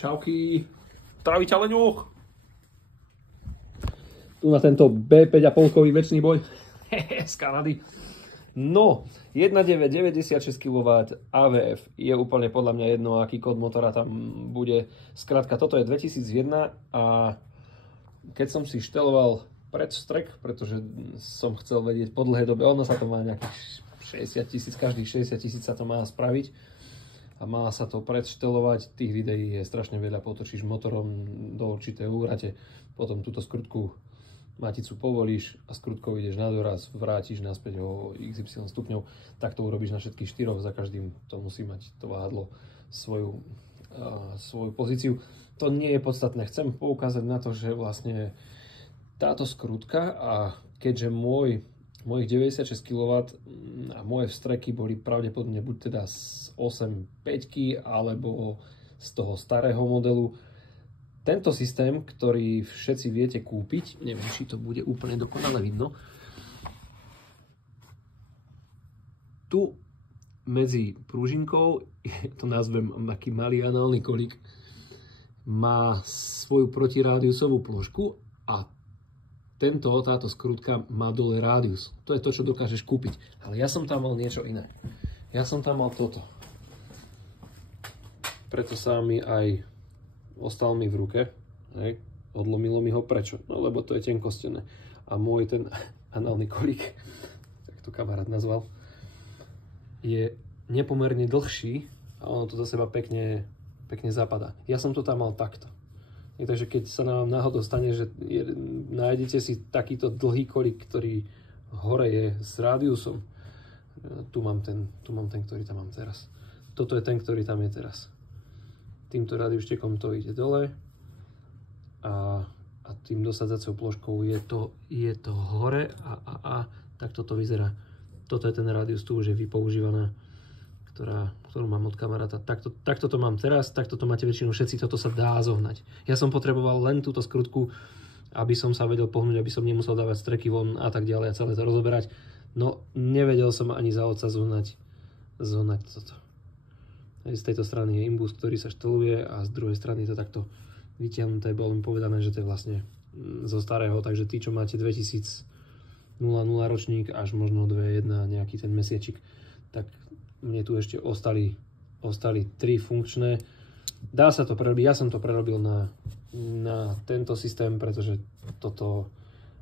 Čauky, trávi ťa leňoch. Tu na tento B5,5-kový väčší boj z Kanady. No, 1.9, 96 kW AVF je úplne podľa mňa jedno, aký kód motora tam bude. Skrátka, toto je 2001 a keď som si šteloval predstrek, pretože som chcel vedieť po dlhej dobe, ono sa to má nejakých 60 000, každých 60 000 sa to má spraviť a má sa to predštelovať. Tých videí je strašne veľa, potočíš motorom do určitej úrate, potom túto skrutku maticu povolíš a skrutkou ideš na doraz, vrátiš naspäť o XY stupňov, tak to urobíš na všetkých štyroch, za každým to musí mať to váhadlo svoju pozíciu. To nie je podstatné, chcem poukázať na to, že vlastne táto skrutka a keďže mojich 96 kW a moje vstreky boli pravdepodobne buď teda z 8.5 alebo z toho starého modelu. Tento systém, ktorý všetci viete kúpiť, neviem, či to bude úplne dokonale vidno, tu medzi prúžinkou, to nazvem aký malý análny kolík, má svoju protirádiusovú plošku a táto skrutka má dole rádius. To je to, čo dokážeš kúpiť. Ale ja som tam mal niečo iné. Ja som tam mal toto. Preto sa mi aj ostal mi v ruke. Hej. Odlomilo mi ho. Prečo? No lebo to je tenkostené. A môj ten análny kolík, tak to kamarát nazval, je nepomerne dlhší a ono to do seba pekne zapadá. Ja som to tam mal takto. Takže keď sa nám náhodou stane, že nájdete si takýto dlhý kolík, ktorý hore je s rádiusom, tu mám ten, ktorý tam mám teraz. Toto je ten, ktorý tam je teraz. Týmto rádiuštekom to ide dole a tým dosadzacou ploškou je to hore a takto to vyzerá. Toto je ten rádius, tu už je vypoužívaná, ktorú mám od kamaráta. Takto to mám teraz, takto to máte väčšinu všetci, toto sa dá zohnať. Ja som potreboval len túto skrutku, aby som sa vedel pohnúť, aby som nemusel dávať streky von a tak ďalej a celé to rozoberať. No, nevedel som ani za otca zohnať toto. Z tejto strany je imbus, ktorý sa šteluje a z druhej strany je to takto vytiahnuté. Bolo mi povedané, že to je vlastne zo starého, takže tí, čo máte 2000 ročník až možno 2.1 nejaký ten mesiečik, tak mne tu ešte ostali 3 funkčné. Dá sa to prerobiť, ja som to prerobil na tento systém, pretože toto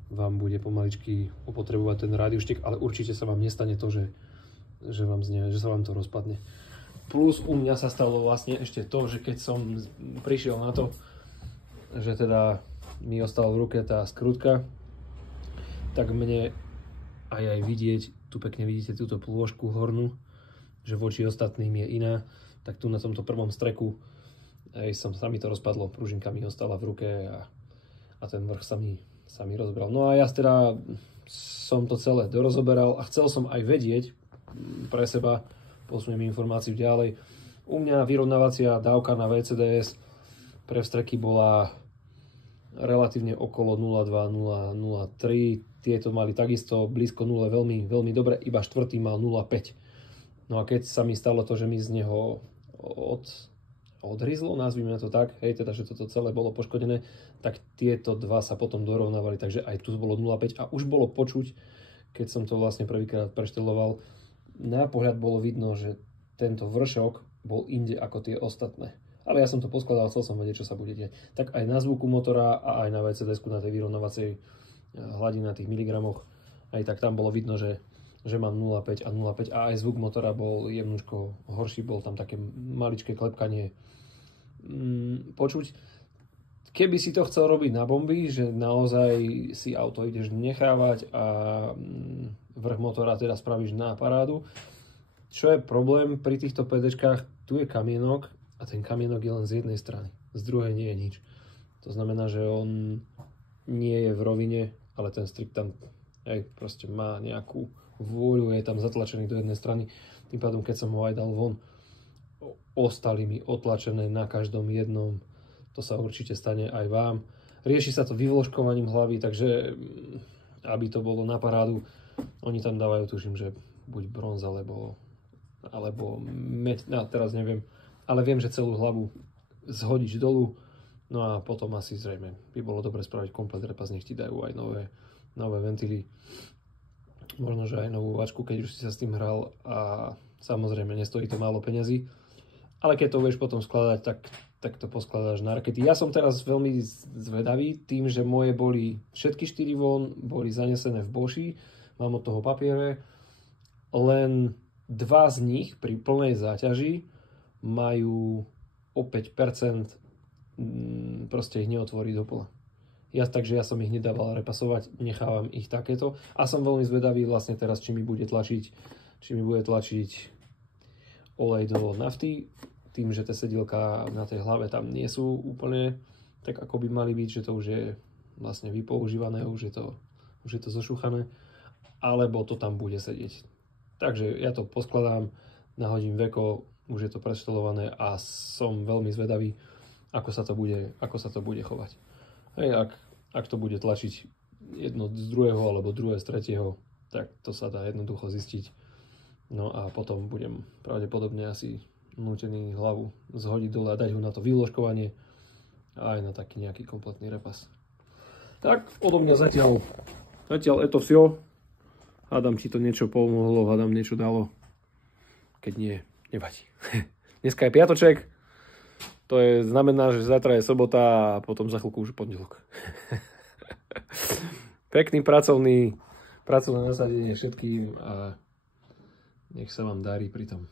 vám bude pomaličky opotrebovať ten rádiuštek, ale určite sa vám nestane to, že sa vám to rozpadne. Plus u mňa sa stalo vlastne ešte to, že keď som prišiel na to, že teda mi ostala v ruke tá skrutka, tak mne aj vidieť, tu pekne vidíte túto plôžku hornú, že voči ostatným je iná, tak tu na tomto prvom streku sa mi to rozpadlo, pružinka mi ostala v ruke a ten vrch sa mi rozbral. No a ja teda som to celé dorozoberal a chcel som aj vedieť pre seba, posuniem informáciu ďalej. U mňa vyrovnávacia dávka na VCDS pre vstreky bola relatívne okolo 0,2, 0,03. Tieto mali takisto blízko 0, veľmi, veľmi dobre, iba štvrtý mal 0,5. No a keď sa mi stalo to, že mi z neho odhryzlo, nazvime to tak, hej, teda, že toto celé bolo poškodené, tak tieto dva sa potom dorovnávali, takže aj tu bolo 0,5 a už bolo počuť, keď som to vlastne prvýkrát prešteloval, na pohľad bolo vidno, že tento vršok bol inde ako tie ostatné. Ale ja som to poskladal, chcel som vedieť, čo sa bude diať. Tak aj na zvuku motora a aj na VCDS-ku, na tej vyrovnávacej hladine, na tých miligramoch, aj tak tam bolo vidno, že mám 0,5 a 0,5 a aj zvuk motora bol jemnúčko horší, bol tam také maličké klepkanie počuť. Keby si to chcel robiť na bomby, že naozaj si auto ideš nechávať a vrch motora teda spravíš na parádu. Čo je problém pri týchto PDčkách? Tu je kamienok a ten kamienok je len z jednej strany, z druhej nie je nič. To znamená, že on nie je v rovine, ale ten strik tam proste má nejakú vôľu, je tam zatlačený do jednej strany. Tým pádom, keď som ho aj dal von, ostali mi otlačené na každom jednom. To sa určite stane aj vám. Rieši sa to vyvložkovaním hlavy, takže aby to bolo na parádu, oni tam dávajú, tuším, že buď bronz alebo med, teraz neviem, ale viem, že celú hlavu zhodiť dolu. No a potom asi zrejme by bolo dobre spraviť komplet repas, nech ti dajú aj nové ventily. Možno, že aj novú vačku, keď už si sa s tým hral, a samozrejme nestojí to málo peňazí. Ale keď to vieš potom skladať, tak to poskladáš na rakety. Ja som teraz veľmi zvedavý tým, že moje boli všetky 4 von, boli zanesené v Boši, mám od toho papiere, len 2 z nich pri plnej záťaži majú o 5%, proste ich neotvorí dopola. Takže ja som ich nedával repasovať, nechávam ich takéto a som veľmi zvedavý vlastne teraz, či mi bude tlačiť olej do nafty, tým, že tie sedielka na tej hlave tam nie sú úplne tak, ako by mali byť, že to už je vlastne vypoužívané, už je to zošúchané, alebo to tam bude sedieť. Takže ja to poskladám, nahodím veko, už je to preštelované a som veľmi zvedavý, ako sa to bude chovať. Hej, ak to bude tlačiť jedno z druhého alebo druhé z tretieho, tak to sa dá jednoducho zistiť. No a potom budem pravdepodobne asi nútený hlavu zhodiť dole a dať ho na to výložkovanie a aj na taký nejaký kompletný repas. Tak, odo mňa zatiaľ je to vsio. Hádam, ti to niečo pomohlo, hádam, niečo dalo. Keď nie, nevadí. Dneska je piatoček. To znamená, že zajtra je sobota a potom za chvíľku už pondelok. Pekný pracovné nasadenie všetkým a nech sa vám darí pri tom.